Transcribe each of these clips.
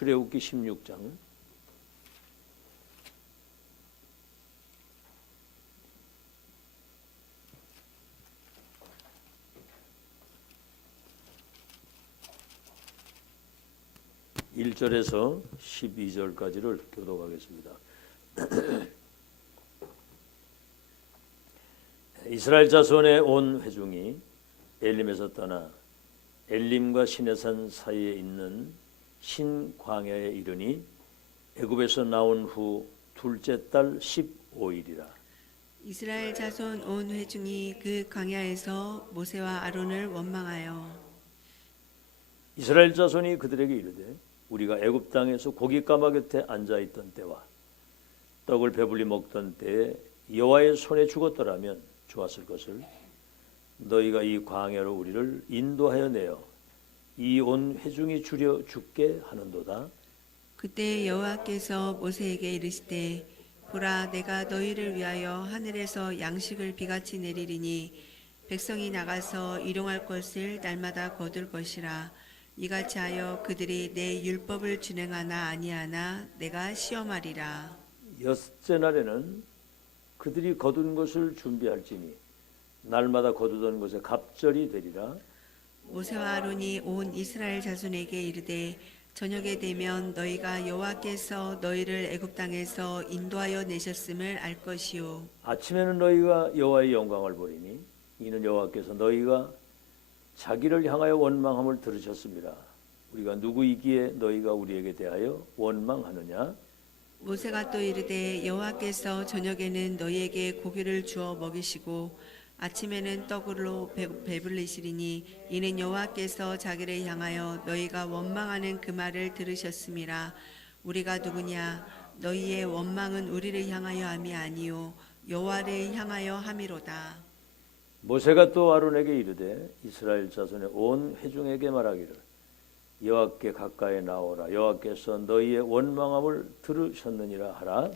출애굽기 16장 1절에서 12절까지를 교독하겠습니다. 이스라엘 자손의 온 회중이 엘림에서 떠나 엘림과 시내산 사이에 있는 신광야에 이르니 애굽에서 나온 후 둘째 달 15일이라. 이스라엘 자손 온 회중이 그 광야에서 모세와 아론을 원망하여 이스라엘 자손이 그들에게 이르되 우리가 애굽 땅에서 고기 가마 곁에 앉아 있던 때와 떡을 배불리 먹던 때에 여호와의 손에 죽었더라면 좋았을 것을 너희가 이 광야로 우리를 인도하여 내어 이 온 회중이 주려 죽게 하는도다. 그때 여호와께서 모세에게 이르시되 보라 내가 너희를 위하여 하늘에서 양식을 비같이 내리리니 백성이 나가서 일용할 것을 날마다 거둘 것이라. 이같이 하여 그들이 내 율법을 준행하나 아니하나 내가 시험하리라. 여섯째 날에는 그들이 거둔 것을 준비할지니 날마다 거두던 것에 갑절이 되리라. 모세와 아론이 온 이스라엘 자손에게 이르되 저녁에 되면 너희가 여호와께서 너희를 애굽 땅에서 인도하여 내셨음을 알 것이요 아침에는 너희가 여호와의 영광을 보리니 이는 여호와께서 너희가 자기를 향하여 원망함을 들으셨습니다. 우리가 누구이기에 너희가 우리에게 대하여 원망하느냐? 모세가 또 이르되 여호와께서 저녁에는 너희에게 고기를 주어 먹이시고 아침에는 떡으로 배불리시리니 이는 여호와께서 자기를 향하여 너희가 원망하는 그 말을 들으셨음이라. 우리가 누구냐? 너희의 원망은 우리를 향하여 함이 아니요 여호와를 향하여 함이로다. 모세가 또 아론에게 이르되 이스라엘 자손의 온 회중에게 말하기를 여호와께 가까이 나오라. 여호와께서 너희의 원망함을 들으셨느니라 하라.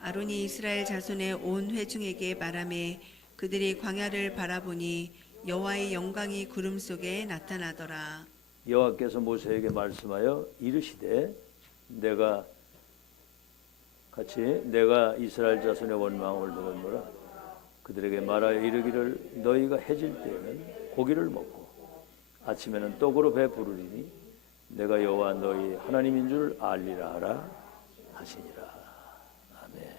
아론이 이스라엘 자손의 온 회중에게 말하매 그들이 광야를 바라보니 여호와의 영광이 구름 속에 나타나더라. 여호와께서 모세에게 말씀하여 이르시되 내가 이스라엘 자손의 원망함을 들었노라. 그들에게 말하여 이르기를 너희가 해질 때에는 고기를 먹고 아침에는 떡으로 배부르리니 내가 여호와 너희 하나님인 줄 알리라 하라 하시니라. 아멘.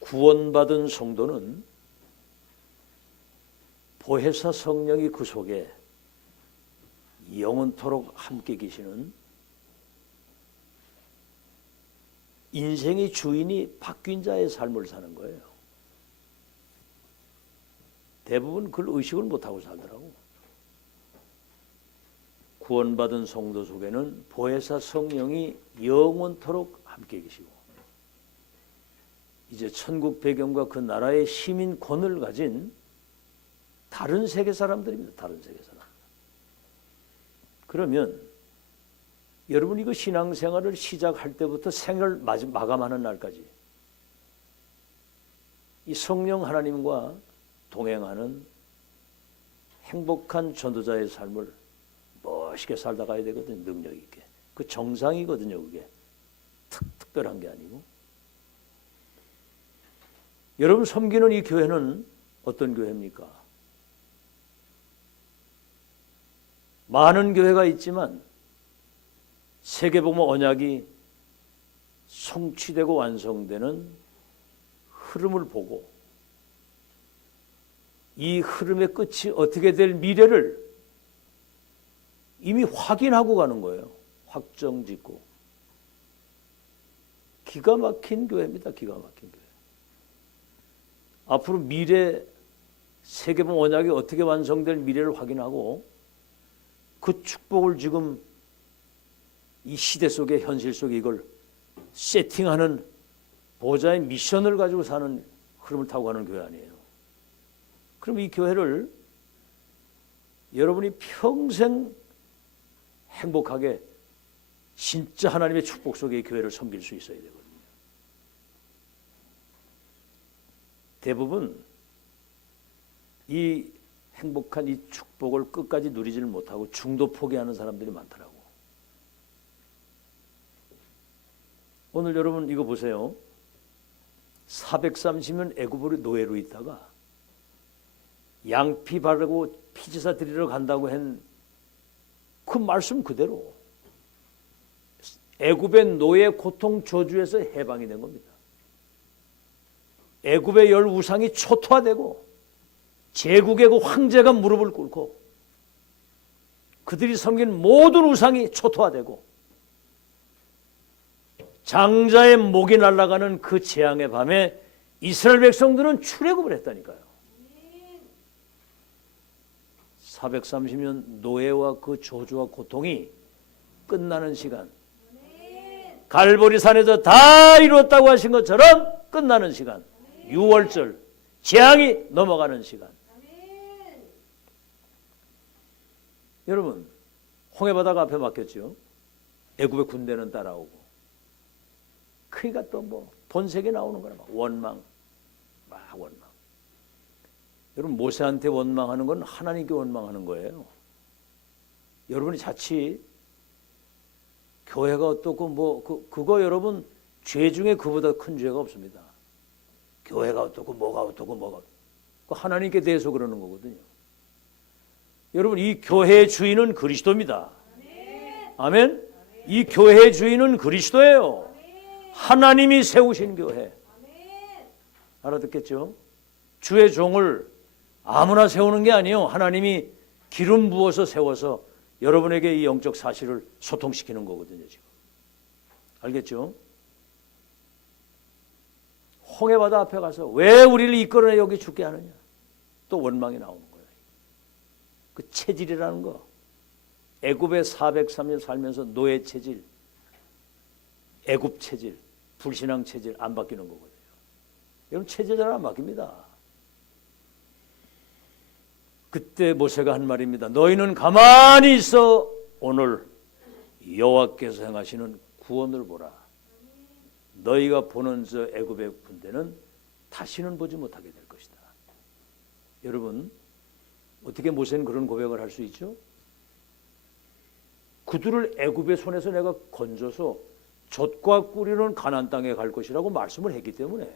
구원받은 성도는 보혜사 성령이 그 속에 영원토록 함께 계시는 인생의 주인이 바뀐 자의 삶을 사는 거예요. 대부분 그걸 의식을 못하고 살더라고. 구원받은 성도 속에는 보혜사 성령이 영원토록 함께 계시고 이제 천국 배경과 그 나라의 시민권을 가진 다른 세계 사람들입니다. 다른 세계 사람. 그러면 여러분 이거 신앙생활을 시작할 때부터 생을 마감하는 날까지 이 성령 하나님과 동행하는 행복한 전도자의 삶을 멋있게 살다 가야 되거든요. 능력 있게. 그 정상이거든요. 그게 특별한 게 아니고. 여러분 섬기는 이 교회는 어떤 교회입니까? 많은 교회가 있지만 세계복음 언약이 성취되고 완성되는 흐름을 보고 이 흐름의 끝이 어떻게 될 미래를 이미 확인하고 가는 거예요. 확정짓고. 기가 막힌 교회입니다. 기가 막힌 교회. 앞으로 미래 세계복음 언약이 어떻게 완성될 미래를 확인하고 그 축복을 지금 이 시대 속에 현실 속에 이걸 세팅하는 보좌의 미션을 가지고 사는 흐름을 타고 가는 교회 아니에요. 그럼 이 교회를 여러분이 평생 행복하게 진짜 하나님의 축복 속에 이 교회를 섬길 수 있어야 되거든요. 대부분 이 행복한 이 축복을 끝까지 누리지를 못하고 중도 포기하는 사람들이 많더라고. 오늘 여러분 이거 보세요. 430년 애굽으로 노예로 있다가 양피 바르고 피제사 드리러 간다고 한 그 말씀 그대로 애굽의 노예 고통 저주에서 해방이 된 겁니다. 애굽의 열 우상이 초토화되고 제국의 그 황제가 무릎을 꿇고 그들이 섬긴 모든 우상이 초토화되고 장자의 목이 날아가는 그 재앙의 밤에 이스라엘 백성들은 출애굽을 했다니까요. 430년 노예와 그 저주와 고통이 끝나는 시간, 갈보리 산에서 다 이루었다고 하신 것처럼 끝나는 시간, 6월절 재앙이 넘어가는 시간. 여러분 홍해바다가 앞에 막혔죠. 애굽의 군대는 따라오고 그러니까 또 뭐 본색이 나오는 거라 막 원망, 막 원망. 여러분 모세한테 원망하는 건 하나님께 원망하는 거예요. 여러분이 자칫 교회가 어떻고 뭐 그거 여러분 죄 중에 그보다 큰 죄가 없습니다. 교회가 어떻고 뭐가 어떻고 뭐가 그 하나님께 대해서 그러는 거거든요. 여러분 이 교회의 주인은 그리스도입니다. 아멘. 이 교회의 주인은 그리스도예요. 하나님이 세우신 교회. 알아듣겠죠? 주의 종을 아무나 세우는 게 아니에요. 하나님이 기름 부어서 세워서 여러분에게 이 영적 사실을 소통시키는 거거든요. 지금 알겠죠? 홍해바다 앞에 가서 왜 우리를 이끌어내 여기 죽게 하느냐. 또 원망이 나오는 거예요. 그 체질이라는 거. 애굽에 403년 살면서 노예 체질, 애굽 체질, 불신앙 체질 안 바뀌는 거거든요. 여러분 체질 잘 안 바뀝니다. 그때 모세가 한 말입니다. 너희는 가만히 있어 오늘 여호와께서 행하시는 구원을 보라. 너희가 보는 저 애굽의 군대는 다시는 보지 못하게 될 것이다. 여러분 어떻게 모세는 그런 고백을 할 수 있죠? 그들을 애굽의 손에서 내가 건져서 젖과 꿀이는 가나안 땅에 갈 것이라고 말씀을 했기 때문에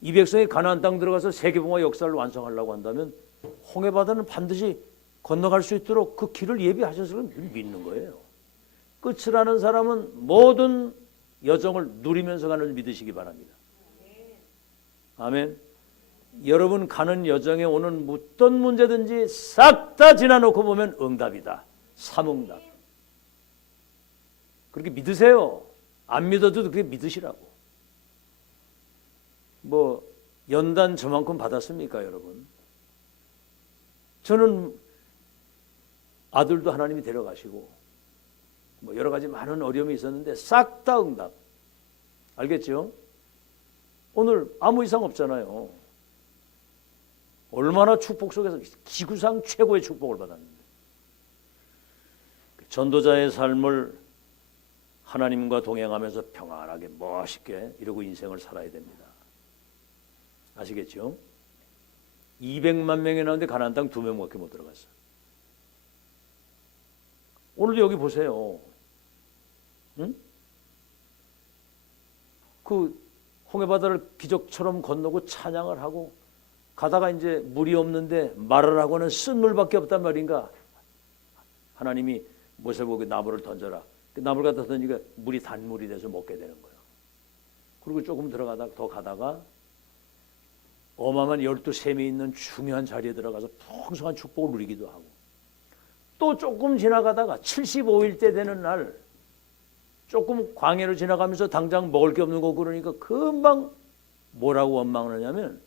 이 백성이 가나안 땅 들어가서 세계봉화 역사를 완성하려고 한다면 홍해바다는 반드시 건너갈 수 있도록 그 길을 예비하셔서 믿는 거예요. 끝을 아는 사람은 모든 여정을 누리면서 가는 줄 믿으시기 바랍니다. 아멘. 여러분 가는 여정에 오는 어떤 문제든지 싹 다 지나놓고 보면 응답이다. 삼응답. 그렇게 믿으세요. 안 믿어도 그렇게 믿으시라고. 뭐 연단 저만큼 받았습니까, 여러분? 저는 아들도 하나님이 데려가시고 뭐 여러 가지 많은 어려움이 있었는데 싹 다 응답. 알겠죠? 오늘 아무 이상 없잖아요. 얼마나 축복 속에서 지구상 최고의 축복을 받았는데. 전도자의 삶을 하나님과 동행하면서 평안하게 멋있게 이러고 인생을 살아야 됩니다. 아시겠죠? 200만 명이 나오는데 가나안 땅 2명밖에 못 들어갔어요. 오늘도 여기 보세요. 응? 그 홍해바다를 기적처럼 건너고 찬양을 하고 가다가 이제 물이 없는데 말을 하고는 쓴 물밖에 없단 말인가. 하나님이 모세 보고 나무를 던져라. 그 나무를 갖다 던지니까 물이 단물이 돼서 먹게 되는 거예요. 그리고 조금 들어가다가 더 가다가 어마어마한 12샘이 있는 중요한 자리에 들어가서 풍성한 축복을 누리기도 하고 또 조금 지나가다가 75일 때 되는 날 조금 광야로 지나가면서 당장 먹을 게 없는 거 그러니까 금방 뭐라고 원망을 하냐면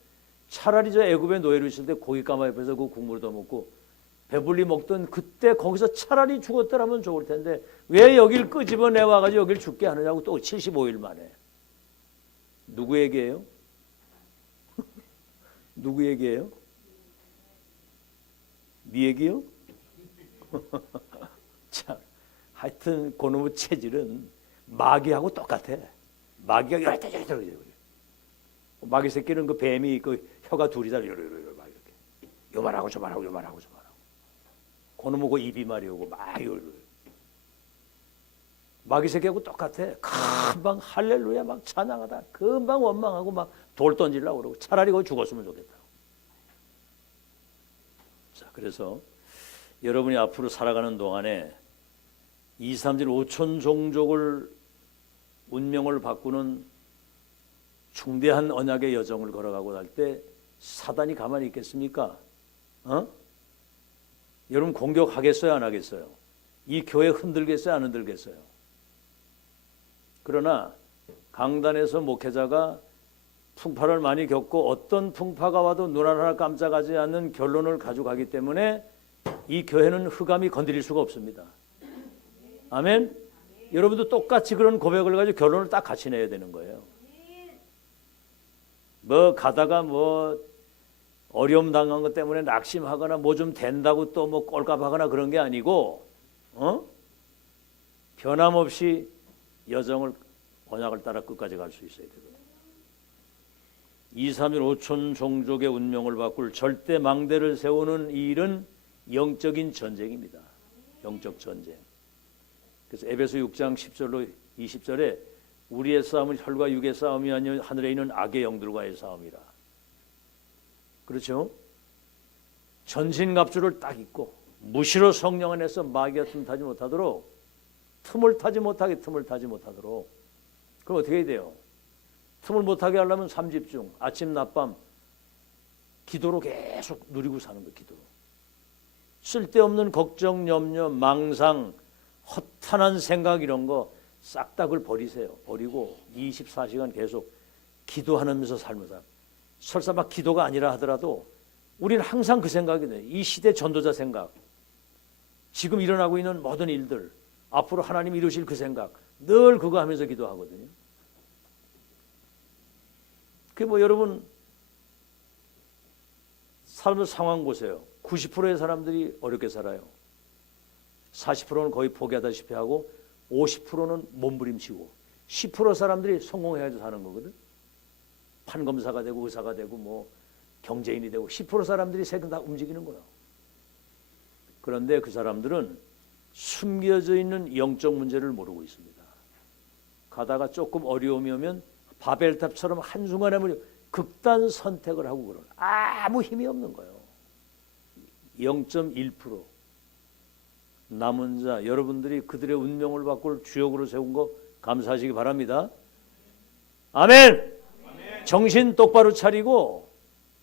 차라리 저 애굽의 노예로 있을 때 고기 까마 옆에서 그 국물을 더 먹고 배불리 먹던 그때 거기서 차라리 죽었더라면 좋을 텐데 왜 여길 끄집어내와가지고 여길 죽게 하느냐고 또 75일 만에. 누구 얘기예요? 누구 얘기예요? 네 얘기요? 참, 하여튼 그놈의 체질은 마귀하고 똑같아. 마귀가 열대적이죠. 마귀 새끼는 그 뱀이 그 혀가 둘이다 이렇게 요만하고 저만하고 요만하고 저만하고. 그놈의 그 입이 말이 오고 마귀 새끼하고 똑같아. 금방 할렐루야 막 찬양하다 금방 원망하고 막 돌 던지려고 그러고 차라리 거기 죽었으면 좋겠다. 자, 그래서 여러분이 앞으로 살아가는 동안에 2, 3질 5천 종족을 운명을 바꾸는 중대한 언약의 여정을 걸어가고 날 때 사단이 가만히 있겠습니까? 여러분 공격하겠어요, 안 하겠어요? 이 교회 흔들겠어요, 안 흔들겠어요? 그러나 강단에서 목회자가 풍파를 많이 겪고 어떤 풍파가 와도 눈 하나 깜짝하지 않는 결론을 가져가기 때문에 이 교회는 흑암이 건드릴 수가 없습니다. 아멘? 여러분도 똑같이 그런 고백을 가지고 결론을 딱 같이 내야 되는 거예요. 뭐 가다가 뭐 어려움 당한 것 때문에 낙심하거나 뭐 좀 된다고 또 뭐 꼴값하거나 그런 게 아니고 변함없이 여정을 언약을 따라 끝까지 갈 수 있어야 되거든요. 2, 3일 5천 종족의 운명을 바꿀 절대 망대를 세우는 이 일은 영적인 전쟁입니다. 영적 전쟁. 그래서 에베소 6장 10절로 20절에 우리의 싸움은 혈과 육의 싸움이 아니요 하늘에 있는 악의 영들과의 싸움이라. 그렇죠? 전신갑주를 딱 입고 무시로 성령 안에서 마귀가 틈타지 못하도록 틈을 타지 못하도록 그럼 어떻게 해야 돼요? 틈을 못하게 하려면 3집중 아침 낮밤 기도로 계속 누리고 사는 거예요. 기도로. 쓸데없는 걱정, 염려, 망상, 허탄한 생각 이런 거 싹 다 그걸 버리세요. 버리고 24시간 계속 기도하면서 살면서 설사 막 기도가 아니라 하더라도 우리는 항상 그 생각이 돼요. 이 시대 전도자 생각, 지금 일어나고 있는 모든 일들, 앞으로 하나님 이루실 그 생각 늘 그거 하면서 기도하거든요. 그 뭐 여러분 삶의 상황 보세요. 90%의 사람들이 어렵게 살아요. 40%는 거의 포기하다시피 하고 50%는 몸부림치고 10% 사람들이 성공해야지 사는 거거든. 판검사가 되고 의사가 되고 뭐 경제인이 되고 10% 사람들이 세금 다 움직이는 거야. 그런데 그 사람들은 숨겨져 있는 영적 문제를 모르고 있습니다. 가다가 조금 어려움이 오면 바벨탑처럼 한순간에 극단 선택을 하고 그러는 아무 힘이 없는 거예요. 0.1% 남은 자 여러분들이 그들의 운명을 바꿀 주역으로 세운 거 감사하시기 바랍니다. 아멘. 정신 똑바로 차리고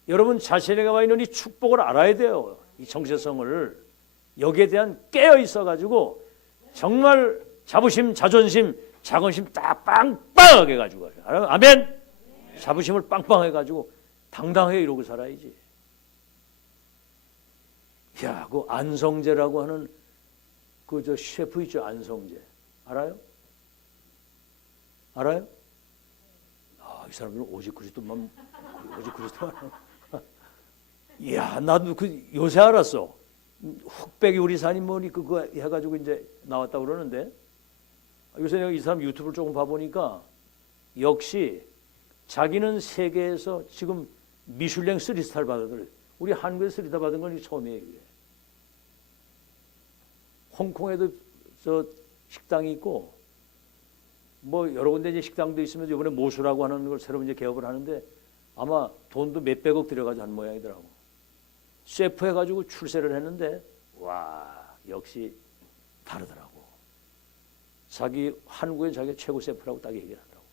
여러분 자신에게 와 있는 이 축복을 알아야 돼요. 이 정체성을 여기에 대한 깨어 있어 가지고 정말 자부심, 자존심, 자긍심 딱 빵빵하게 가지고 가요. 아멘. 자부심을 빵빵해 가지고 당당하게 이러고 살아야지. 야, 그 안성재라고 하는 그 저 셰프 있죠, 안성재. 알아요? 알아요? 아, 이 사람들은 오직 그리스도만. 이야, 나도 그 요새 알았어. 흑백이 우리 산이 뭐니 그거 해가지고 이제 나왔다 그러는데 요새 내가 이 사람 유튜브를 조금 봐보니까 역시 자기는 세계에서 지금 미슐랭 3스타를 받았더래. 우리 한국에서 3스타 받은 건 처음이에요. 이게. 홍콩에도 저 식당이 있고 뭐 여러 군데 이제 식당도 있으면 이번에 모수라고 하는 걸 새로 이제 개업을 하는데 아마 돈도 몇백억 들여가지고 한 모양이더라고. 셰프 해가지고 출세를 했는데 와 역시 다르더라고. 자기 한국의 자기 최고 셰프라고 딱 얘기를 하더라고.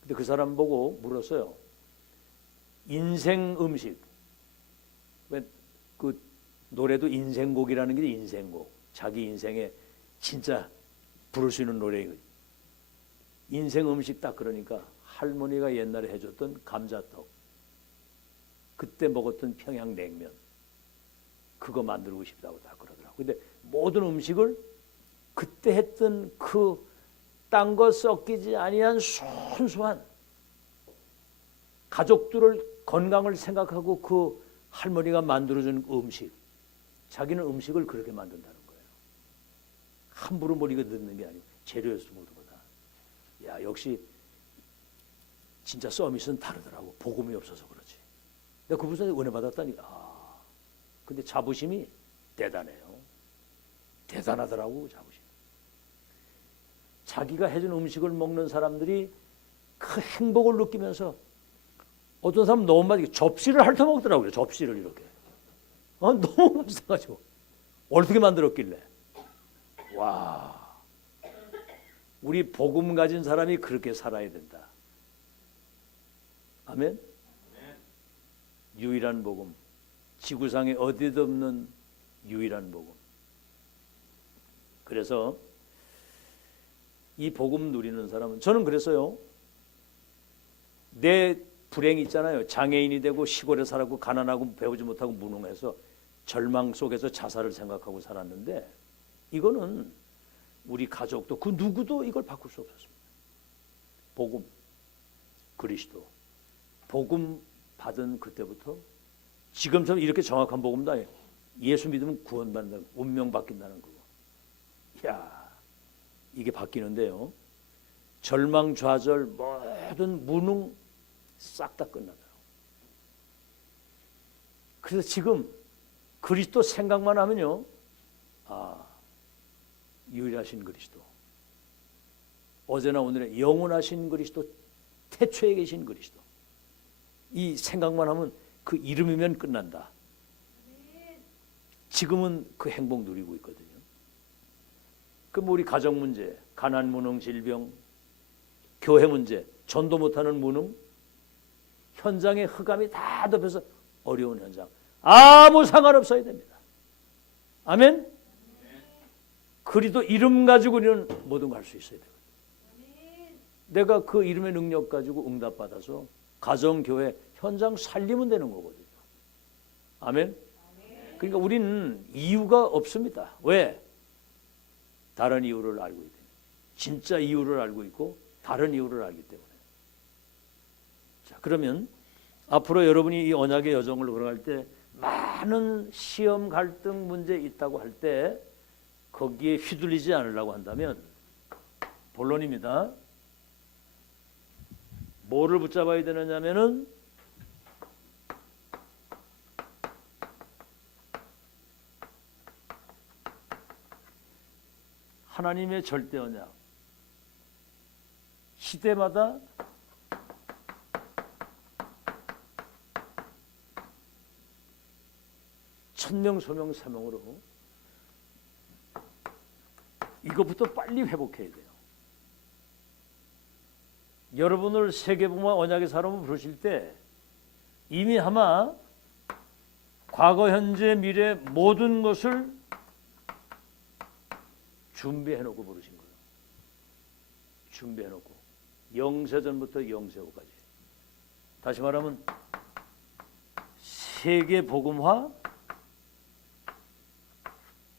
근데 그 사람 보고 물었어요. 인생 음식. 왜 그 노래도 인생곡이라는 게 인생곡. 자기 인생에 진짜 부를 수 있는 노래. 인생 음식 딱 그러니까 할머니가 옛날에 해줬던 감자떡. 그때 먹었던 평양냉면. 그거 만들고 싶다고 다 그러더라고. 근데 모든 음식을 그때 했던 그 딴 거 섞이지 아니한 순수한 가족들을 건강을 생각하고 그 할머니가 만들어준 음식. 자기는 음식을 그렇게 만든다는 거예요. 함부로 뭘 이거 넣는 게 아니고 재료에서 모든 거다. 야 역시 진짜 서밋은 다르더라고. 복음이 없어서 그렇지. 내가 그분한테 은혜 받았다니. 근데 자부심이 대단해요. 대단하더라고 자부심. 자기가 해준 음식을 먹는 사람들이 그 행복을 느끼면서 어떤 사람 너무 많이 접시를 핥아먹더라고요. 접시를 이렇게. 너무 맛있어가지고 어떻게 만들었길래. 와, 우리 복음 가진 사람이 그렇게 살아야 된다. 아멘. 유일한 복음, 지구상에 어디도 없는 유일한 복음. 그래서 이 복음 누리는 사람은, 저는 그랬어요. 내 불행이 있잖아요. 장애인이 되고 시골에 살았고 가난하고 배우지 못하고 무능해서 절망 속에서 자살을 생각하고 살았는데, 이거는 우리 가족도 그 누구도 이걸 바꿀 수 없었습니다. 복음, 그리스도, 복음 받은 그때부터 지금처럼 이렇게 정확한 복음도 아니에요. 예수 믿으면 구원받는다, 운명 바뀐다는 거고. 이야, 이게 바뀌는데요. 절망, 좌절, 모든 무능 싹 다 끝나더라고요. 그래서 지금 그리스도 생각만 하면요, 유일하신 그리스도, 어제나 오늘의 영원하신 그리스도, 태초에 계신 그리스도, 이 생각만 하면 그 이름이면 끝난다. 지금은 그 행복 누리고 있거든요. 그 우리 가정 문제, 가난, 무능, 질병, 교회 문제, 전도 못하는 무능, 현장에 흑암이 다 덮여서 어려운 현장, 아무 상관없어야 됩니다. 아멘. 그리도 이름 가지고 우리는 모든 걸 할 수 있어야 되거든요. 내가 그 이름의 능력 가지고 응답받아서 가정, 교회, 현장 살리면 되는 거거든요. 아멘. 그러니까 우리는 이유가 없습니다. 왜? 다른 이유를 알고 있기 때문에. 진짜 이유를 알고 있고 다른 이유를 알기 때문에. 자, 그러면 앞으로 여러분이 이 언약의 여정을 걸어갈 때 많은 시험, 갈등, 문제 있다고 할 때 거기에 휘둘리지 않으려고 한다면, 본론입니다. 뭐를 붙잡아야 되느냐면은 하나님의 절대 언약. 시대마다 천명, 소명, 사명으로 이것부터 빨리 회복해야 돼요. 여러분을 세계복음화 언약의 사람으로 부르실 때 이미 아마 과거, 현재, 미래 모든 것을 준비해놓고 부르신 거예요. 준비해놓고 영세전부터 영세후까지. 다시 말하면 세계복음화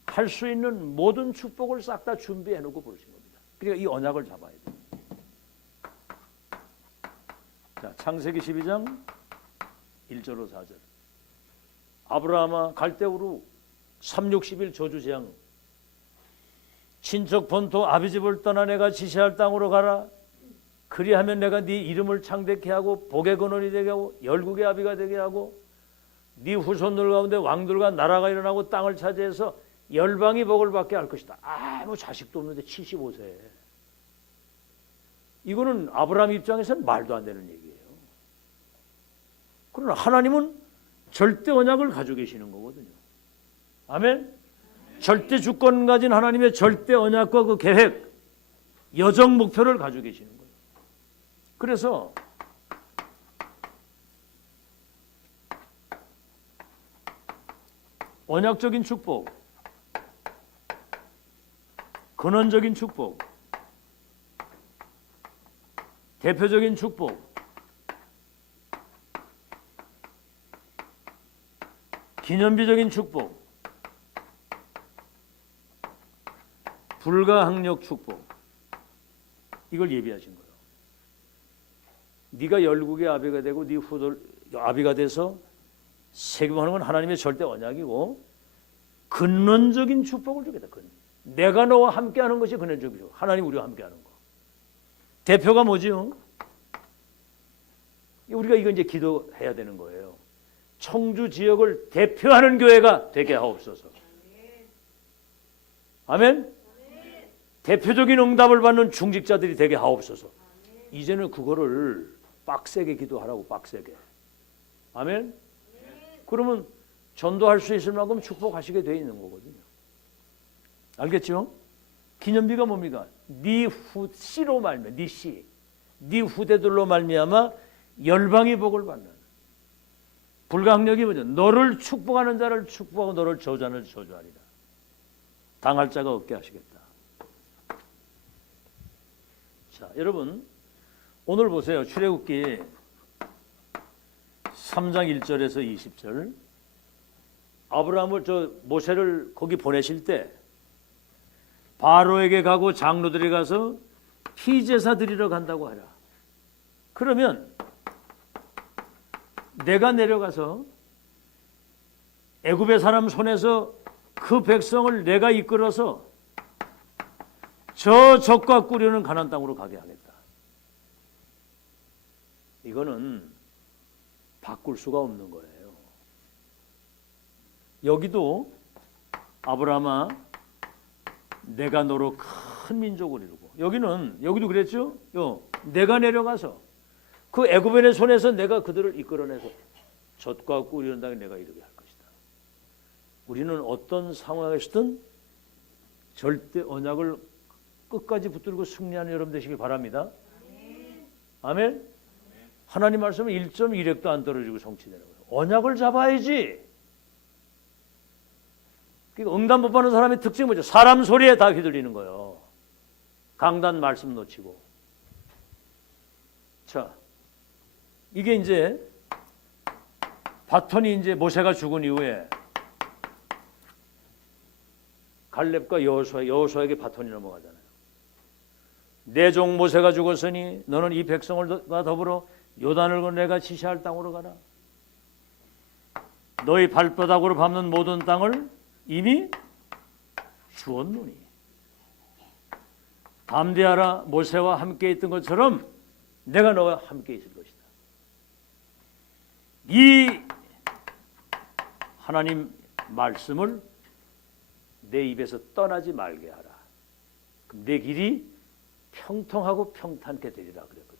할 수 있는 모든 축복을 싹 다 준비해놓고 부르신 겁니다. 그러니까 이 언약을 잡아야 돼요. 자, 창세기 12장 1절로 4절. 아브라함아, 갈대우루 360일 저주재앙, 친척 본토 아비집을 떠나 내가 지시할 땅으로 가라. 그리하면 내가 네 이름을 창대케 하고 복의 근원이 되게 하고 열국의 아비가 되게 하고 네 후손들 가운데 왕들과 나라가 일어나고 땅을 차지해서 열방이 복을 받게 할 것이다. 아무 자식도 없는데 75세에. 이거는 아브라함 입장에서는 말도 안 되는 얘기예요. 그러나 하나님은 절대 언약을 가지고 계시는 거거든요. 아멘. 절대 주권 가진 하나님의 절대 언약과 그 계획, 여정 목표를 가지고 계시는 거예요. 그래서 언약적인 축복, 근원적인 축복, 대표적인 축복, 기념비적인 축복, 불가항력 축복, 이걸 예비하신 거예요. 네가 열국의 아비가 되고 네 후손 아비가 돼서 세금하는 건 하나님의 절대 언약이고 근원적인 축복을 주겠다. 내가 너와 함께하는 것이 근원적이죠. 하나님 우리와 함께하는 거. 대표가 뭐지요? 우리가 이거 이제 기도해야 되는 거예요. 청주 지역을 대표하는 교회가 되게 하옵소서. 아멘. 대표적인 응답을 받는 중직자들이 되게 하옵소서. 이제는 그거를 빡세게 기도하라고, 빡세게. 아멘. 그러면 전도할 수 있을 만큼 축복하시게 돼 있는 거거든요. 알겠죠? 기념비가 뭡니까? 네 씨로 말미암아, 네 씨, 네 후대들로 말미암아 열방이 복을 받는. 불가항력이 뭐죠? 너를 축복하는 자를 축복하고 너를 저주하는 자를 저주하리라. 당할 자가 없게 하시겠다. 자, 여러분 오늘 보세요. 출애굽기 3장 1절에서 20절. 아브라함을 모세를 거기 보내실 때 바로에게 가고 장로들이 가서 피제사 드리러 간다고 하라. 그러면 내가 내려가서 애굽의 사람 손에서 그 백성을 내가 이끌어서 저 적과 꾸려는 가나안 땅으로 가게 하겠다. 이거는 바꿀 수가 없는 거예요. 여기도 아브라함아 내가 너로 큰 민족을 이루고, 여기도 그랬죠. 내가 내려가서 그 애굽인의 손에서 내가 그들을 이끌어내서 젖과 꿀이는 땅에 내가 이르게 할 것이다. 우리는 어떤 상황에서든 절대 언약을 끝까지 붙들고 승리하는 여러분 되시길 바랍니다. 아멘. 하나님 말씀은 1.1핵도 안 떨어지고 성취되는 거예요. 언약을 잡아야지. 그러니까 응답 못 받는 사람의 특징이 뭐죠? 사람 소리에 다 휘둘리는 거예요. 강단 말씀 놓치고. 자, 이게 이제 바톤이 이제 모세가 죽은 이후에 갈렙과 여호수아에게 바톤이 넘어가잖아요. 내 종 모세가 죽었으니 너는 이 백성과 더불어 요단을 건너 내가 지시할 땅으로 가라. 너희 발바닥으로 밟는 모든 땅을 이미 주었노니 담대하라. 모세와 함께 있던 것처럼 내가 너와 함께 있을 것이다. 이 하나님 말씀을 내 입에서 떠나지 말게 하라. 그럼 내 길이 평통하고 평탄케 되리라 그랬거든요.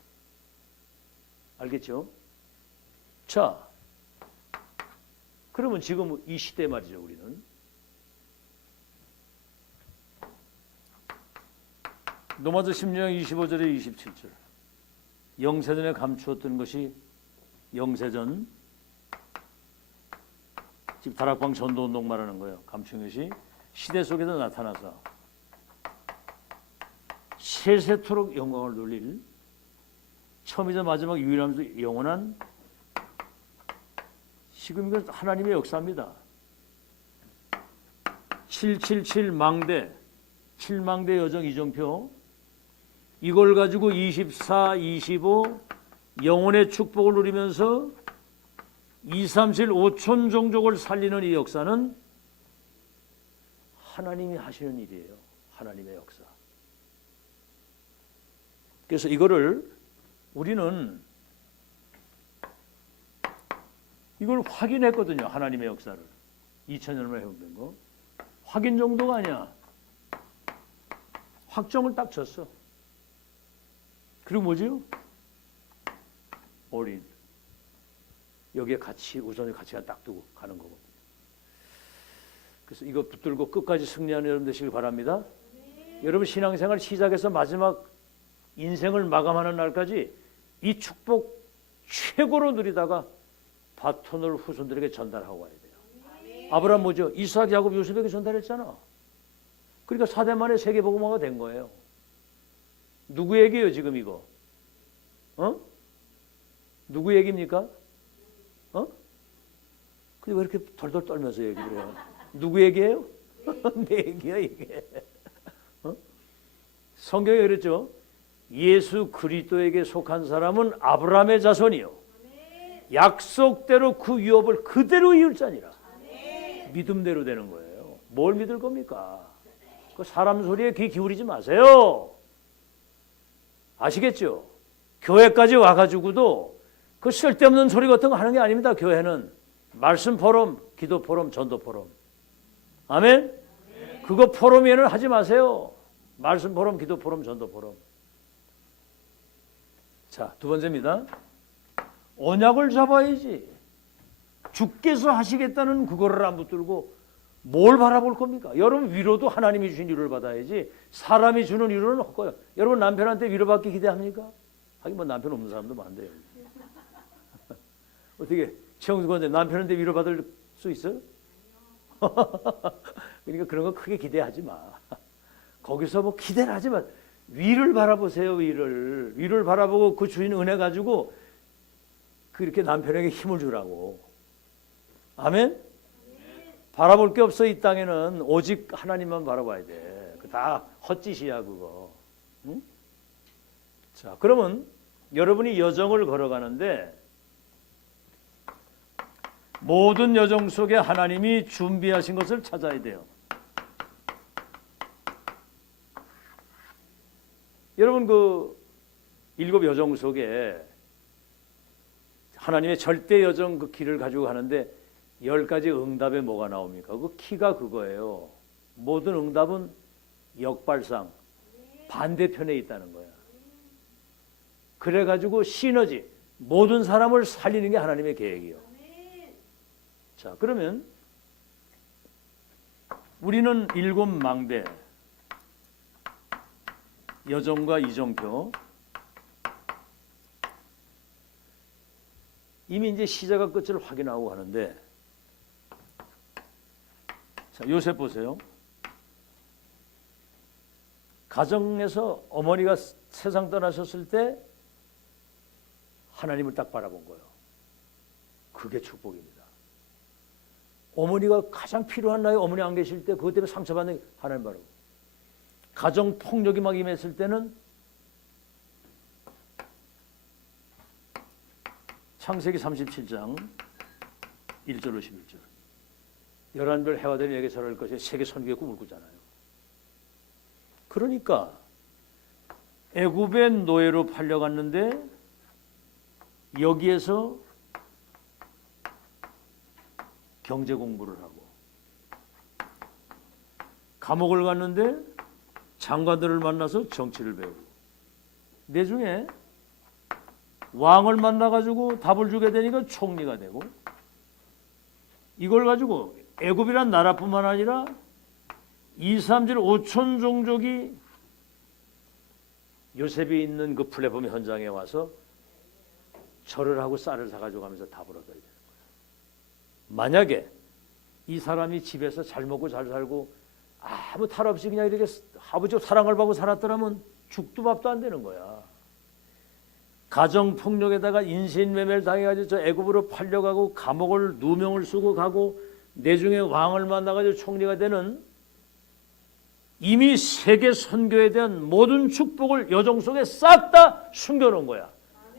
알겠죠? 자, 그러면 지금 이 시대 말이죠. 우리는 노마드 10장 25절에 27절. 영세전에 감추었던 것이 영세전, 지금 다락방 전도운동 말하는 거예요. 감춘 것이 시대 속에서 나타나서 세세토록 영광을 돌릴 처음이자 마지막 유일하면서 영원한, 지금 이건 하나님의 역사입니다. 777 망대, 7망대 여정 이정표, 이걸 가지고 24, 25 영혼의 축복을 누리면서 2, 3, 7, 5천 종족을 살리는 이 역사는 하나님이 하시는 일이에요. 하나님의 역사. 그래서 이거를 우리는 이걸 확인했거든요. 하나님의 역사를. 2000년 만에 회복된 거. 확인 정도가 아니야. 확정을 딱 줬어. 그리고 뭐지요? 어린. 여기에 같이 우선의 가치가 딱 두고 가는 거거든요. 그래서 이거 붙들고 끝까지 승리하는 여러분 되시길 바랍니다. 여러분 신앙생활 시작해서 마지막 인생을 마감하는 날까지 이 축복 최고로 누리다가 바톤을 후손들에게 전달하고 와야 돼요. 아브라함 뭐죠? 이삭, 야곱, 요셉에게 전달했잖아. 그러니까 4대 만에 세계복음화가 된 거예요. 누구 얘기예요 지금 이거? 누구 얘기입니까? 근데 왜 이렇게 덜덜 떨면서 얘기를 해요? 누구 얘기예요? 내 얘기야 이게. 성경에 그랬죠. 예수 그리스도에게 속한 사람은 아브라함의 자손이요. 약속대로 그 유업을 그대로 이을 자니라. 믿음대로 되는 거예요. 뭘 믿을 겁니까? 그 사람 소리에 귀 기울이지 마세요. 아시겠죠? 교회까지 와가지고도 그 쓸데없는 소리 같은 거 하는 게 아닙니다. 교회는 말씀 포럼, 기도 포럼, 전도 포럼. 아멘? 그거 포럼에는 하지 마세요. 말씀 포럼, 기도 포럼, 전도 포럼. 자, 두 번째입니다. 언약을 잡아야지. 주께서 하시겠다는 그거를 안 붙들고 뭘 바라볼 겁니까? 여러분 위로도 하나님이 주신 위로를 받아야지 사람이 주는 위로는 헛거요. 여러분 남편한테 위로받기 기대합니까? 하긴 뭐 남편 없는 사람도 많대요. 어떻게 최영수건데 남편한테 위로받을 수 있어요? 그러니까 그런 거 크게 기대하지 마. 거기서 뭐 기대를 하지 마. 위를 바라보세요. 위를 바라보고 그 주인 은혜 가지고 그렇게 남편에게 힘을 주라고. 아멘? 바라볼 게 없어. 이 땅에는 오직 하나님만 바라봐야 돼. 다 헛짓이야 그거. 응? 자, 그러면 여러분이 여정을 걸어가는데 모든 여정 속에 하나님이 준비하신 것을 찾아야 돼요. 여러분 그 일곱 여정 속에 하나님의 절대 여정 그 길을 가지고 가는데 10가지 응답에 뭐가 나옵니까? 그 키가 그거예요. 모든 응답은 역발상, 반대편에 있다는 거야. 그래가지고 시너지, 모든 사람을 살리는 게 하나님의 계획이에요. 자, 그러면 우리는 7망대, 여정과 이정표, 이미 이제 시작과 끝을 확인하고 하는데, 자, 요셉 보세요. 가정에서 어머니가 세상 떠나셨을 때 하나님을 딱 바라본 거예요. 그게 축복입니다. 어머니가 가장 필요한 나이 어머니 안 계실 때 그것 때문에 상처받는 하나님 바라고. 가정 폭력이 막 임했을 때는 창세기 37장 1절로 11절 11별 해와들이 내게 절할 것이 세계 선교의 꿈을 꾸잖아요. 그러니까 애굽의 노예로 팔려갔는데 여기에서 경제 공부를 하고 감옥을 갔는데 장관들을 만나서 정치를 배우고 내중에 왕을 만나가지고 답을 주게 되니까 총리가 되고 이걸 가지고 애굽이란 나라뿐만 아니라 2, 3질 5천 종족이 요셉이 있는 그 플랫폼 현장에 와서 절을 하고 쌀을 사가지고 가면서 답을 얻어야 되는 거예요. 만약에 이 사람이 집에서 잘 먹고 잘 살고 아무 탈 없이 그냥 이렇게 아버지와 사랑을 받고 살았더라면 죽도 밥도 안 되는 거야. 가정폭력에다가 인신매매를 당해가지고 저 애굽으로 팔려가고 감옥을 누명을 쓰고 가고 내중에 왕을 만나가지고 총리가 되는 이미 세계 선교에 대한 모든 축복을 여정 속에 싹 다 숨겨놓은 거야.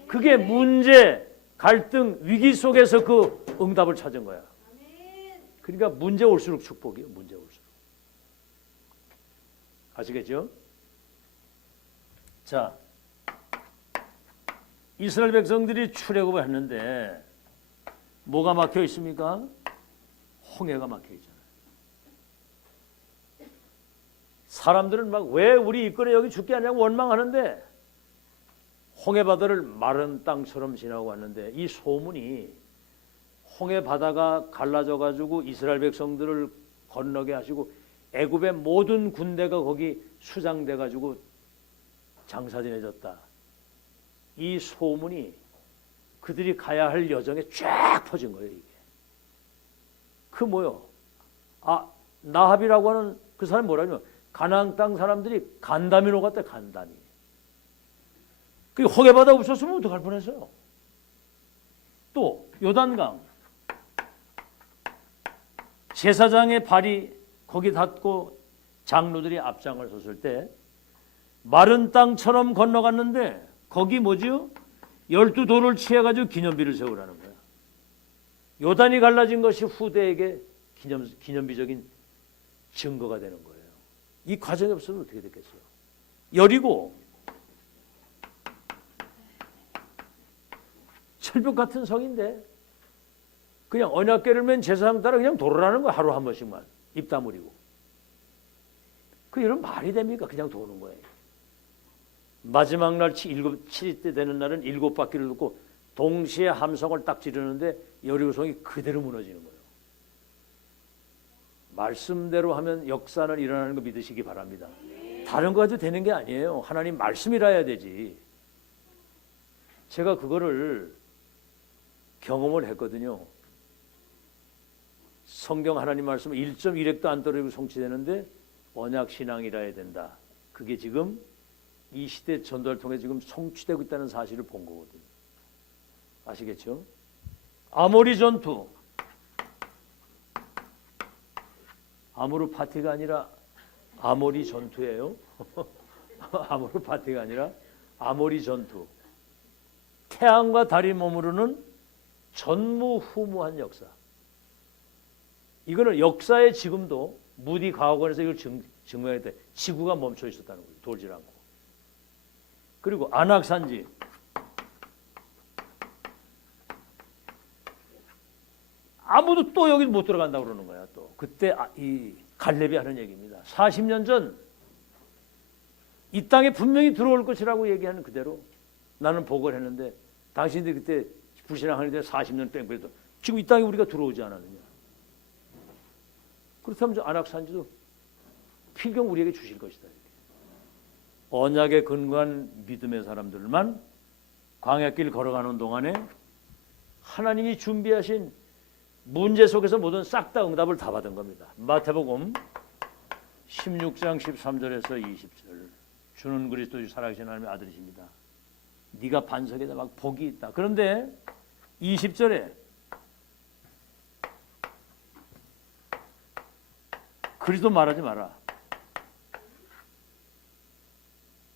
그게 문제, 갈등, 위기 속에서 그 응답을 찾은 거야. 그러니까 문제 올수록 축복이에요. 문제 올수록. 아시겠죠? 자, 이스라엘 백성들이 출애굽을 했는데 뭐가 막혀 있습니까? 홍해가 막혀 있잖아요. 사람들은 막 왜 우리 이끌어 여기 죽게 하냐고 원망하는데 홍해 바다를 마른 땅처럼 지나고 왔는데 이 소문이 홍해 바다가 갈라져 가지고 이스라엘 백성들을 건너게 하시고 애굽의 모든 군대가 거기 수장돼 가지고 장사 지내졌다. 이 소문이 그들이 가야 할 여정에 쫙 퍼진 거예요. 이게. 그 뭐요? 나합이라고 하는 그 사람이 뭐라냐면 가나안 땅 사람들이 간담이 녹았대. 간담이. 그 홍해바다 없었으면 어떡할 뻔했어요. 또 요단강 제사장의 발이 거기 닿고 장로들이 앞장을 섰을 때 마른 땅처럼 건너갔는데 거기 뭐지요? 12돌을 취해가지고 기념비를 세우라는 거야. 요단이 갈라진 것이 후대에게 기념비적인 증거가 되는 거예요. 이 과정이 없으면 어떻게 됐겠어요? 여리고 철벽 같은 성인데 그냥 언약궤를 맨 제사장 따라 그냥 돌아라는 거야. 하루 한 번씩만 입 다물이고. 그 이런 말이 됩니까? 그냥 도는 거예요. 마지막 날 7일 때 되는 날은 7바퀴를 돕고 동시에 함성을 딱 지르는데 여리고성이 그대로 무너지는 거예요. 말씀대로 하면 역사는 일어나는 거 믿으시기 바랍니다. 다른 거 가지고 되는 게 아니에요. 하나님 말씀이라 해야 되지. 제가 그거를 경험을 했거든요. 성경 하나님 말씀은 1.1획도 안 떨어지고 성취되는데 언약신앙이라 해야 된다. 그게 지금 이 시대 전도를 통해 지금 성취되고 있다는 사실을 본 거거든요. 아시겠죠? 아모리 전투. 아모르 파티가 아니라 아모리 전투예요. 아모르 파티가 아니라 아모리 전투. 태양과 달이 머무르는 전무후무한 역사. 이거는 역사에 지금도 무디 과학원에서 이걸 증명할 때 지구가 멈춰 있었다는 거예요. 돌질 않고. 그리고 안악산지. 아무도 또 여기 못 들어간다고 그러는 거야. 또 그때 이 갈렙이 하는 얘기입니다. 40년 전 이 땅에 분명히 들어올 것이라고 얘기하는 그대로 나는 보고를 했는데 당신들이 그때 불신앙하는데 40년 뺑뺑도 지금 이 땅에 우리가 들어오지 않았느냐. 그렇다면 안악산지도 필경 우리에게 주실 것이다. 언약에 근거한 믿음의 사람들만 광야길 걸어가는 동안에 하나님이 준비하신 문제 속에서 모든 싹 다 응답을 다 받은 겁니다. 마태복음 16장 13절에서 20절. 주는 그리스도 살아계신 하나님의 아들이십니다. 네가 반석에다 막 복이 있다. 그런데 20절에 그리스도 말하지 마라.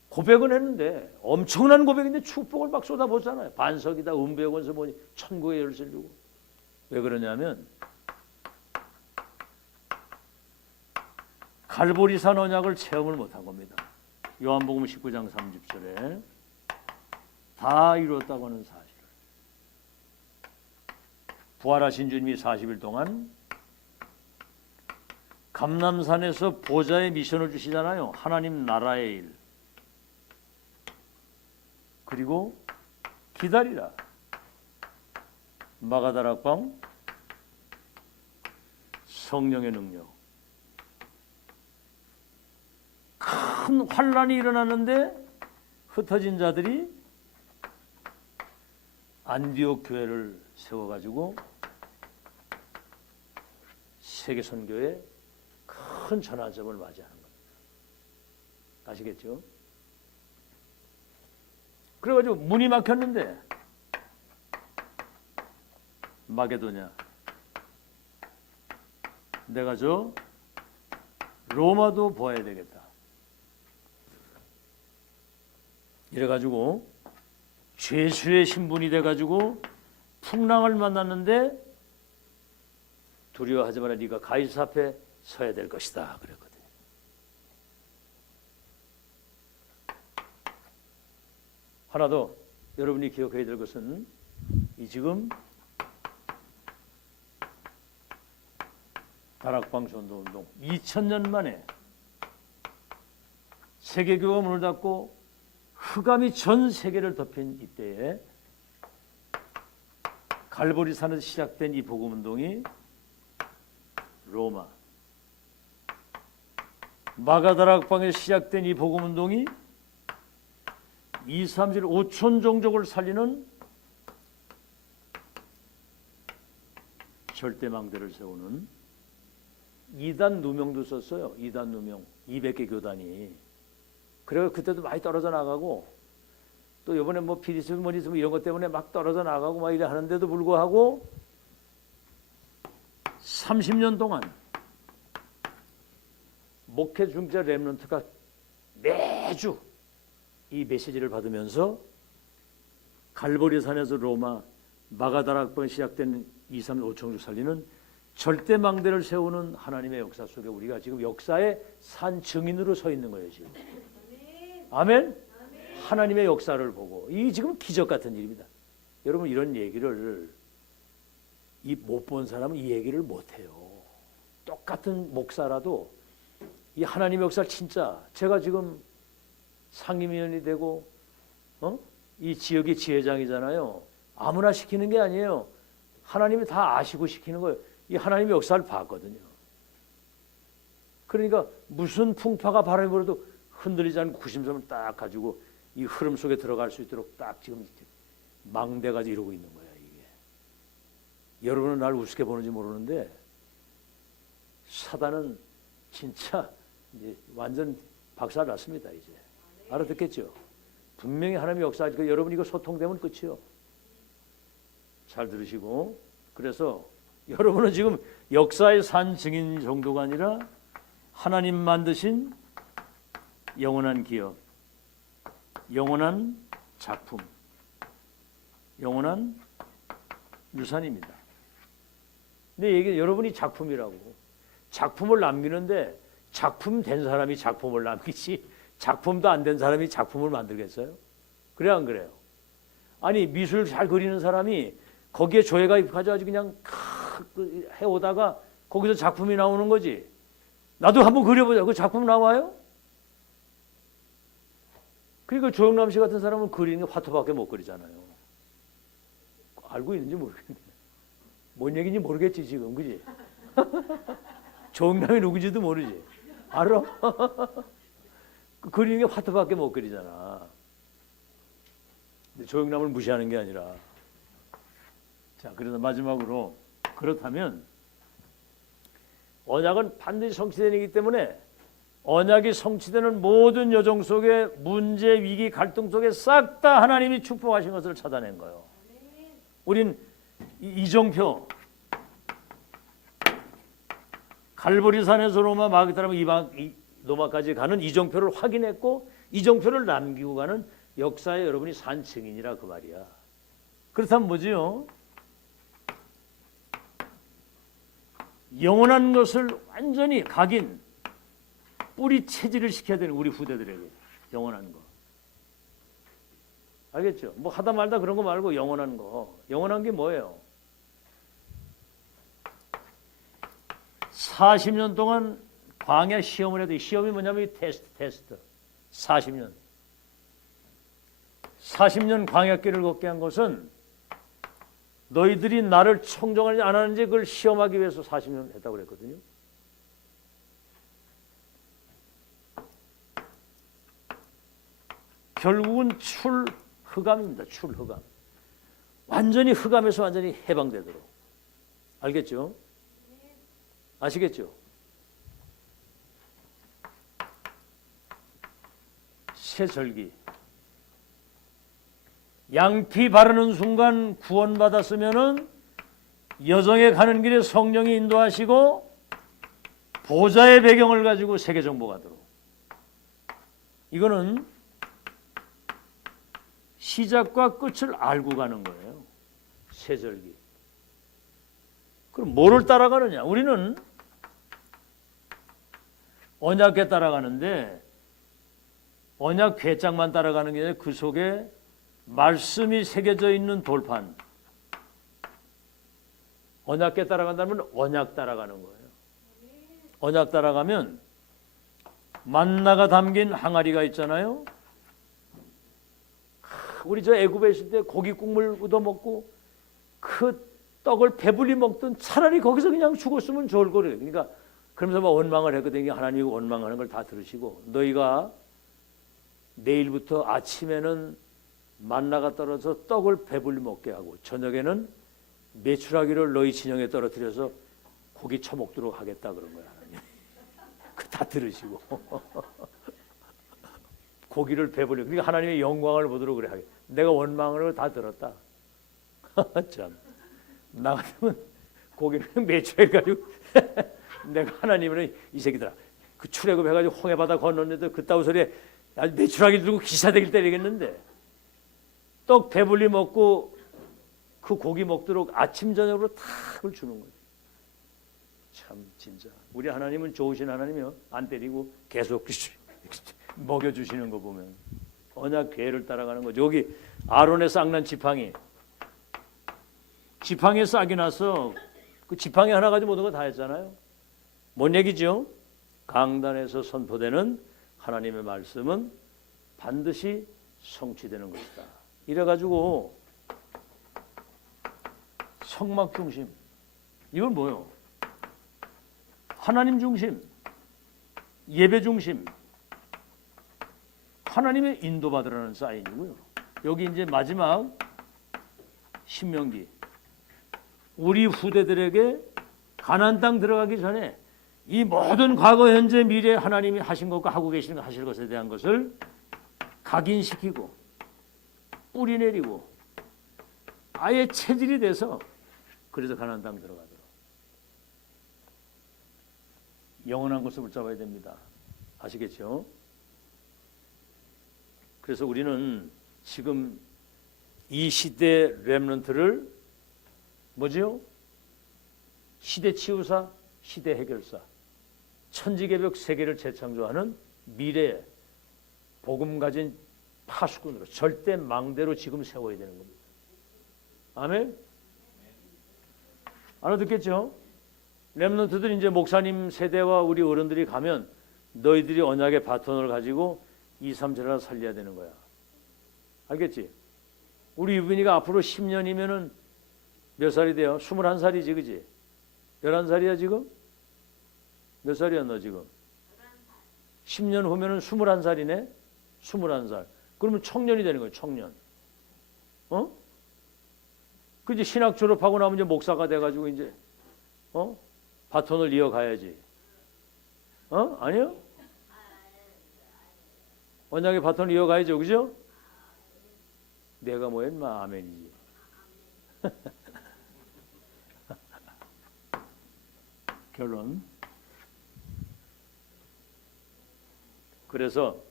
고백은 했는데 엄청난 고백인데 축복을 막 쏟아보잖아요. 반석이다, 은부의 권세 보니 천국의 열쇠를 주고. 왜 그러냐면 갈보리산 언약을 체험을 못한 겁니다. 요한복음 19장 30절에 다 이루었다고 하는 사실을. 부활하신 주님이 40일 동안 감람산에서 보좌의 미션을 주시잖아요. 하나님 나라의 일. 그리고 기다리라. 마가다락방 성령의 능력. 큰 환란이 일어났는데 흩어진 자들이 안디옥 교회를 세워가지고 세계 선교에 큰 전환점을 맞이하는 겁니다. 아시겠죠? 그래가지고 문이 막혔는데 마게도냐, 내가 저 로마도 보아야 되겠다. 이래가지고 죄수의 신분이 돼가지고 풍랑을 만났는데 두려워하지 마라. 네가 가이사 앞에 서야 될 것이다. 그랬거든요. 하나 더 여러분이 기억해야 될 것은 이 지금 다락방 전도운동 2000년 만에 세계교회가 문을 닫고 흑암이 전 세계를 덮인 이때에 갈보리산에서 시작된 이 복음운동이 로마, 마가다락방에서 시작된 이 복음운동이 2, 3, 7, 5천 종족을 살리는 절대망대를 세우는 이단 누명도 썼어요. 이단 누명 200개 교단이. 그래서 그때도 많이 떨어져 나가고 또 이번에 뭐 피리스모니즘 이런 것 때문에 막 떨어져 나가고 막 이래 하는데도 불구하고 30년 동안 목회 중자 렘넌트가 매주 이 메시지를 받으면서 갈보리산에서 로마, 마가다락방 시작된 2, 3, 5천주 살리는 절대망대를 세우는 하나님의 역사 속에 우리가 지금 역사의 산 증인으로 서 있는 거예요. 지금. 아멘? 하나님의 역사를 보고 이 지금 기적 같은 일입니다. 여러분 이런 얘기를 이 못 본 사람은 이 얘기를 못 해요. 똑같은 목사라도 이 하나님의 역사를 진짜 제가 지금 상임위원이 되고 이 지역의 지회장이잖아요. 아무나 시키는 게 아니에요. 하나님이 다 아시고 시키는 거예요. 이 하나님의 역사를 봤거든요. 그러니까 무슨 풍파가 바람이 불어도 흔들리지 않고 구심점을 딱 가지고 이 흐름 속에 들어갈 수 있도록 딱 지금 망대가지고 이러고 있는 거야 이게. 여러분은 날 우습게 보는지 모르는데 사단은 진짜 이제 완전 박살 났습니다 이제. 알아듣겠죠? 분명히 하나님의 역사하니까 여러분 이거 소통되면 끝이요. 잘 들으시고 그래서 여러분은 지금 역사의 산 증인 정도가 아니라 하나님 만드신 영원한 기업, 영원한 작품, 영원한 유산입니다. 근데 이게 여러분이 작품이라고. 작품을 남기는데 작품 된 사람이 작품을 남기지 작품도 안 된 사람이 작품을 만들겠어요? 그래 안 그래요? 아니 미술 잘 그리는 사람이 거기에 조예가 입혀가지고 그냥 해오다가 거기서 작품이 나오는 거지. 나도 한번 그려보자. 그 작품 나와요? 그러니까 조영남 씨 같은 사람은 그리는 게 화토밖에 못 그리잖아요. 알고 있는지 모르겠네. 뭔 얘기인지 모르겠지 지금, 그지? 조영남이 누군지도 모르지. 알아? 그리는 게 화토밖에 못 그리잖아. 근데 조영남을 무시하는 게 아니라. 자, 그래서 마지막으로 그렇다면 언약은 반드시 성취되기 때문에 언약이 성취되는 모든 여정 속에 문제, 위기, 갈등 속에 싹 다 하나님이 축복하신 것을 찾아낸 거예요. 우린 이정표 갈보리산에서 로마 마그다라 로마까지 가는 이정표를 확인했고 이정표를 남기고 가는 역사에 여러분이 산 증인이라 그 말이야. 그렇다면 뭐지요? 영원한 것을 완전히 각인 뿌리 체질을 시켜야 되는 우리 후대들에게 영원한 거. 알겠죠? 뭐 하다 말다 그런 거 말고 영원한 거. 영원한 게 뭐예요? 40년 동안 광야 시험을 해도 시험이 뭐냐면 테스트. 40년. 40년 광야길을 걷게 한 것은 너희들이 나를 청정하는지 안 하는지 그걸 시험하기 위해서 40년 했다고 그랬거든요. 결국은 출흑암입니다. 출흑암. 완전히 흑암에서 완전히 해방되도록. 알겠죠? 아시겠죠? 새절기. 양피 바르는 순간 구원받았으면은 여정에 가는 길에 성령이 인도하시고 보좌의 배경을 가지고 세계 정복하도록. 이거는 시작과 끝을 알고 가는 거예요. 새절기. 그럼 뭐를 따라가느냐? 우리는 언약궤 따라가는데 언약 궤장만 따라가는 게 아니라 그 속에 말씀이 새겨져 있는 돌판. 언약궤 따라간다면 언약 따라가는 거예요. 언약 따라가면 만나가 담긴 항아리가 있잖아요. 우리 저 애굽에 있을 때 고기 국물 얻어 먹고 그 떡을 배불리 먹던 차라리 거기서 그냥 죽었으면 좋을 거래요. 그러니까 그러면서 막 원망을 했거든요. 하나님이 원망하는 걸 다 들으시고 너희가 내일부터 아침에는 만나가 떨어져 떡을 배불리 먹게 하고 저녁에는 메추라기를 너희 진영에 떨어뜨려서 고기 처먹도록 하겠다 그런 거야. 하나님. 그 다 들으시고 고기를 배불리. 그러니까 하나님의 영광을 보도록 그래. 내가 원망을 다 들었다. 참. 나 같으면 고기를 메추라기 가지고 내가 하나님은 이 새끼들아 그 출애굽 해가지고 홍해바다 건넜는데 그따위 소리에 아주 메추라기 들고 기사대기를 때리겠는데 떡 배불리 먹고 그 고기 먹도록 아침 저녁으로 다 그걸 주는 거예요. 참 진짜 우리 하나님은 좋으신 하나님이요. 안 때리고 계속 먹여주시는 거 보면 언약 궤를 따라가는 거죠. 여기 아론의 쌍난 지팡이 지팡이에 싹이 나서 그 지팡이 하나 가지고 모든 거 다 했잖아요. 뭔 얘기죠? 강단에서 선포되는 하나님의 말씀은 반드시 성취되는 것이다. 이래가지고 성막 중심, 이건 뭐요? 하나님 중심, 예배 중심, 하나님의 인도받으라는 사인이고요. 여기 이제 마지막 신명기, 우리 후대들에게 가나안 땅 들어가기 전에 이 모든 과거, 현재, 미래 하나님이 하신 것과 하고 계시는 하실 것에 대한 것을 각인시키고 뿌리 내리고 아예 체질이 돼서 그래서 가나안 땅 들어가도록 영원한 것을 붙잡아야 됩니다. 아시겠죠? 그래서 우리는 지금 이 시대 렘넌트를 뭐지요? 시대 치유사, 시대 해결사, 천지개벽 세계를 재창조하는 미래의 복음 가진 파수꾼으로 절대 망대로 지금 세워야 되는 겁니다. 아멘? 알아듣겠죠? 렘넌트들 이제 목사님 세대와 우리 어른들이 가면 너희들이 언약의 바톤을 가지고 2, 3절을 살려야 되는 거야. 알겠지? 우리 유빈이가 앞으로 10년이면은 몇 살이 돼요? 21살이지, 그지? 11살이야 지금? 몇 살이야 너 지금? 10년 후면은 21살이네? 21살. 그러면 청년이 되는 거예요, 청년. 어? 그 이제 신학 졸업하고 나면 이제 목사가 돼가지고 이제 바톤을 이어가야지. 아니요? 언약의 바톤을 이어가야죠, 그죠? 내가 뭐야, 인마 아멘이지. 결론. 그래서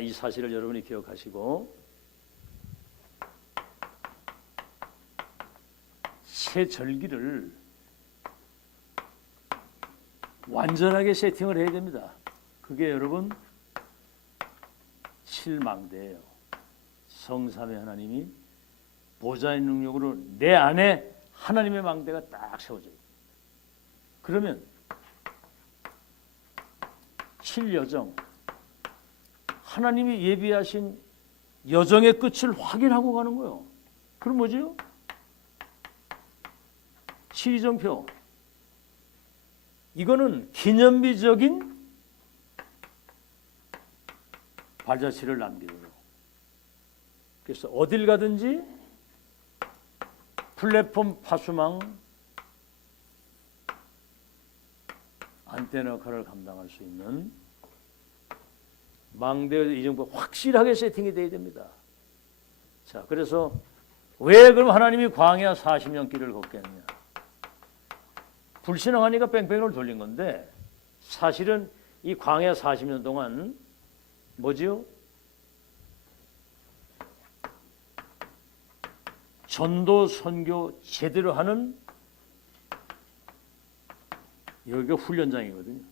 이 사실을 여러분이 기억하시고 새 절기를 완전하게 세팅을 해야 됩니다. 그게 여러분 7망대예요. 성삼의 하나님이 보좌의 능력으로 내 안에 하나님의 망대가 딱 세워져요. 그러면 7여정, 하나님이 예비하신 여정의 끝을 확인하고 가는 거예요. 그럼 뭐지요? 7이정표. 이거는 기념비적인 발자취를 남기는 거예요. 그래서 어딜 가든지 플랫폼 파수망 안테나 역할을 감당할 수 있는 망대 이정표 확실하게 세팅이 돼야 됩니다. 자, 그래서 왜 그럼 하나님이 광야 40년 길을 걷게 했느냐? 불신앙하니까 뺑뺑이를 돌린 건데 사실은 이 광야 40년 동안 뭐지요? 전도 선교 제대로 하는 여기가 훈련장이거든요.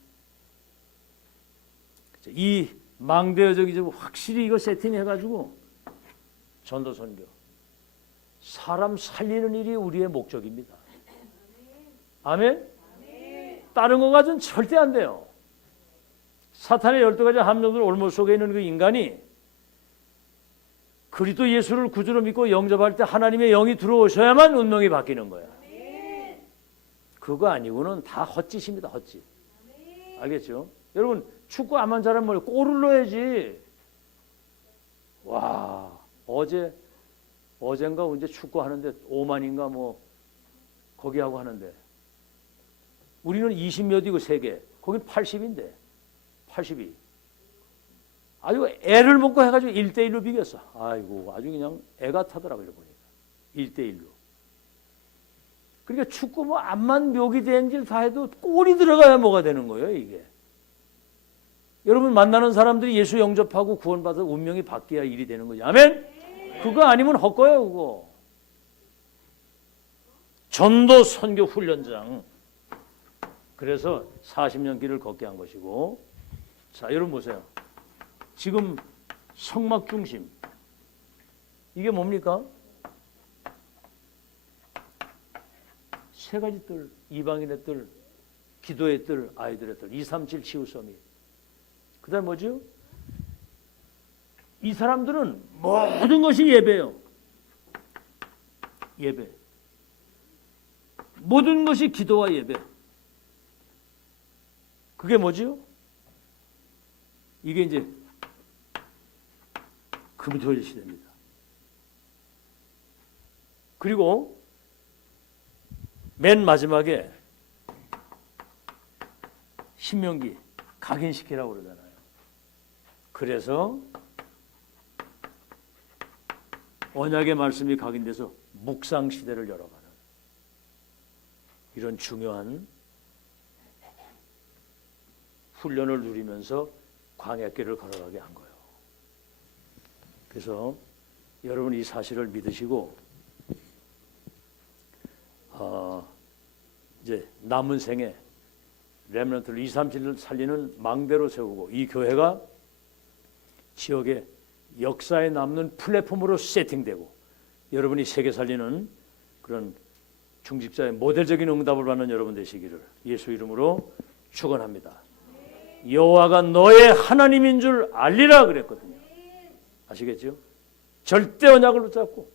이 망대여정이 좀 확실히 이거 세팅해가지고 전도 선교, 사람 살리는 일이 우리의 목적입니다. 아멘? 다른 거 가지고는 절대 안 돼요. 사탄의 12가지 함정들 올못 속에 있는 그 인간이 그리스도 예수를 구주로 믿고 영접할 때 하나님의 영이 들어오셔야만 운명이 바뀌는 거야. 그거 아니고는 다 헛짓입니다. 헛짓. 알겠죠? 여러분 축구 안만 잘하면 뭐예요? 골을 넣어야지. 와, 어젠가 언제 축구 하는데 5만인가 뭐 거기 하고 하는데 우리는 20몇이고 세계, 거긴 80인데 82. 아주 애를 먹고 해가지고 1대1로 비겼어. 아이고 아주 그냥 애가 타더라고요 보니까 1대1로. 그러니까 축구 뭐 암만 묘기 대행질 다 해도 골이 들어가야 뭐가 되는 거예요 이게. 여러분 만나는 사람들이 예수 영접하고 구원받아 운명이 바뀌어야 일이 되는 거죠. 아멘? 그거 아니면 헛거예요 그거. 전도 선교 훈련장. 그래서 40년 길을 걷게 한 것이고, 자 여러분 보세요. 지금 성막 중심 이게 뭡니까? 세 가지 뜰, 이방인의 뜰, 기도의 뜰, 아이들의 뜰, 237 치유 서밋. 그다음 뭐죠? 이 사람들은 모든 것이 예배예요. 예배. 모든 것이 기도와 예배. 그게 뭐지요? 이게 이제 금토일 시대입니다. 그리고 맨 마지막에 신명기 각인시키라고 그러잖아요. 그래서 언약의 말씀이 각인돼서 묵상 시대를 열어가는 이런 중요한 훈련을 누리면서 광야길을 걸어가게 한 거예요. 그래서 여러분 이 사실을 믿으시고 이제 남은 생에 렘넌트를 237을 살리는 망대로 세우고 이 교회가 지역의 역사에 남는 플랫폼으로 세팅되고 여러분이 세계 살리는 그런 중직자의 모델적인 응답을 받는 여러분 되시기를 예수 이름으로 축원합니다. 여호와가 너의 하나님인 줄 알리라 그랬거든요. 아시겠죠? 절대 언약을 붙잡고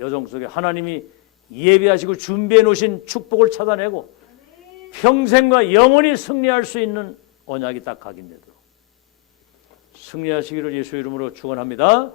여정 속에 하나님이 예비하시고 준비해 놓으신 축복을 찾아내고 평생과 영원히 승리할 수 있는 언약이 딱 각인되도록 승리하시기를 예수 이름으로 축원합니다.